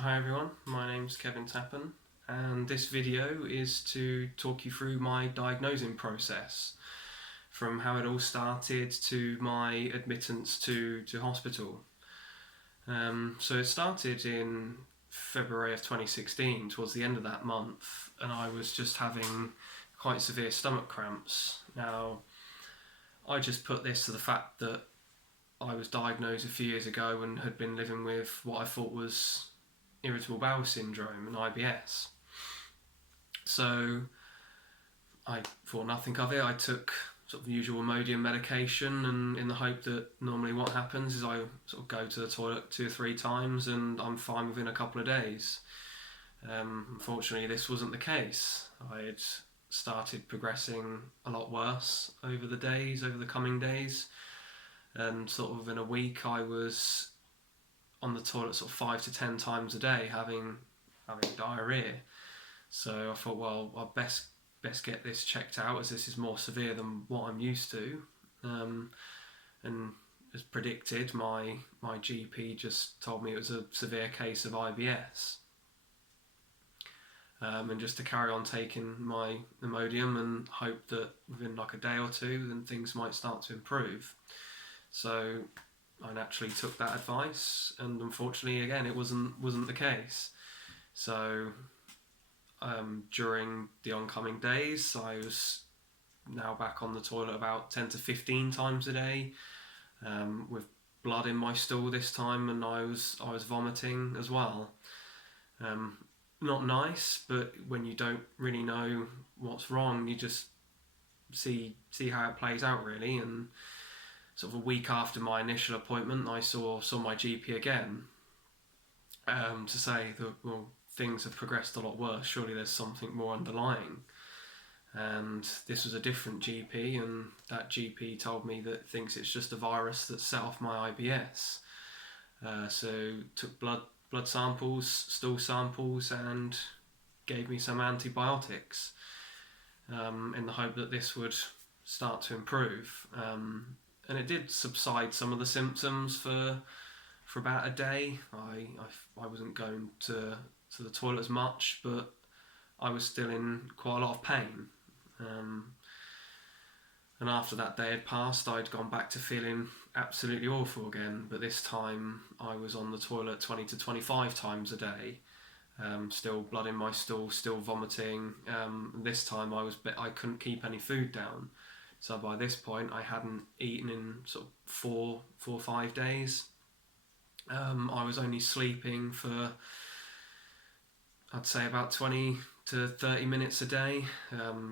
Hi everyone, my name's Kevin Tappen, and this video is to talk you through my diagnosing process, from how it all started to my admittance to hospital. So it started in February of 2016, towards the end of that month, and I was just having quite severe stomach cramps. Now, I just put this to the fact that I was diagnosed a few years ago and had been living with what I thought was irritable bowel syndrome and IBS. So I thought nothing of it. I took sort of usual Imodium medication, and in the hope that normally what happens is I sort of go to the toilet 2 or 3 times and I'm fine within a couple of days. Unfortunately, this wasn't the case. I had started progressing a lot worse over the coming days, and sort of in a week I was on the toilet sort of 5 to 10 times a day having diarrhea. So I thought, well, I'll best get this checked out, as this is more severe than what I'm used to. And as predicted, my GP just told me it was a severe case of IBS. And just to carry on taking my Imodium and hope that within like a day or two then things might start to improve. So I naturally took that advice, and unfortunately again it wasn't the case. So during the oncoming days I was now back on the toilet about 10 to 15 times a day, with blood in my stool this time, and I was vomiting as well. Not nice, but when you don't really know what's wrong, you just see how it plays out really. And sort of a week after my initial appointment, I saw my GP again, to say that, well, things have progressed a lot worse, surely there's something more underlying. And this was a different GP, and that GP told me that thinks it's just a virus that set off my IBS. So took blood samples, stool samples, and gave me some antibiotics, in the hope that this would start to improve. And it did subside some of the symptoms for about a day. I wasn't going to the toilet as much, but I was still in quite a lot of pain. And after that day had passed, I'd gone back to feeling absolutely awful again, but this time I was on the toilet 20 to 25 times a day, still blood in my stool, still vomiting. This time I couldn't keep any food down. So by this point I hadn't eaten in sort of 4 or 5 days. I was only sleeping for, I'd say, about 20 to 30 minutes a day,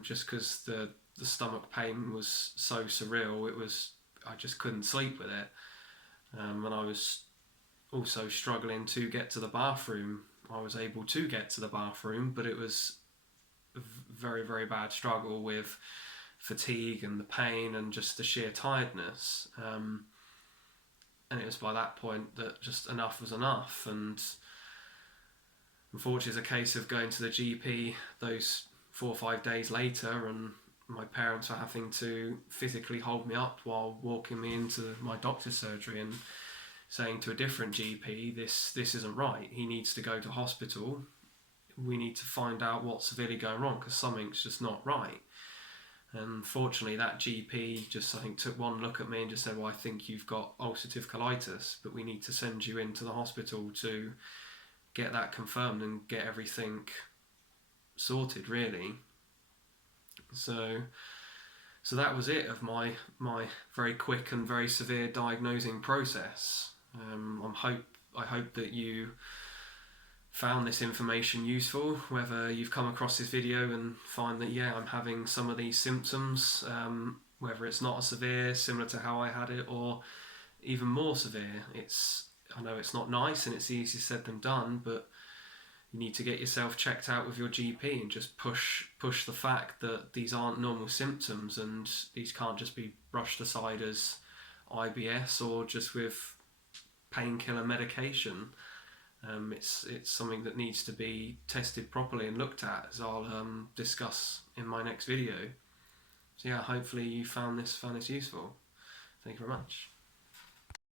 just because the stomach pain was so surreal. I just couldn't sleep with it. And I was also struggling to get to the bathroom. I was able to get to the bathroom, but it was a very, very bad struggle with fatigue and the pain and just the sheer tiredness. And it was by that point that just enough was enough. And unfortunately, it's a case of going to the GP those 4 or 5 days later, and my parents were having to physically hold me up while walking me into my doctor's surgery and saying to a different GP, this isn't right, he needs to go to hospital, we need to find out what's severely going wrong, because something's just not right. And fortunately that GP just, I think, took one look at me and just said, well, I think you've got ulcerative colitis, but we need to send you into the hospital to get that confirmed and get everything sorted really. So that was it of my very quick and very severe diagnosing process. I hope that you found this information useful, whether you've come across this video and find that, yeah, I'm having some of these symptoms, whether it's not as severe, similar to how I had it, or even more severe. I know it's not nice and it's easier said than done, but you need to get yourself checked out with your GP and just push the fact that these aren't normal symptoms, and these can't just be brushed aside as IBS or just with painkiller medication. It's something that needs to be tested properly and looked at, as I'll discuss in my next video. So yeah, hopefully you found this useful. Thank you very much.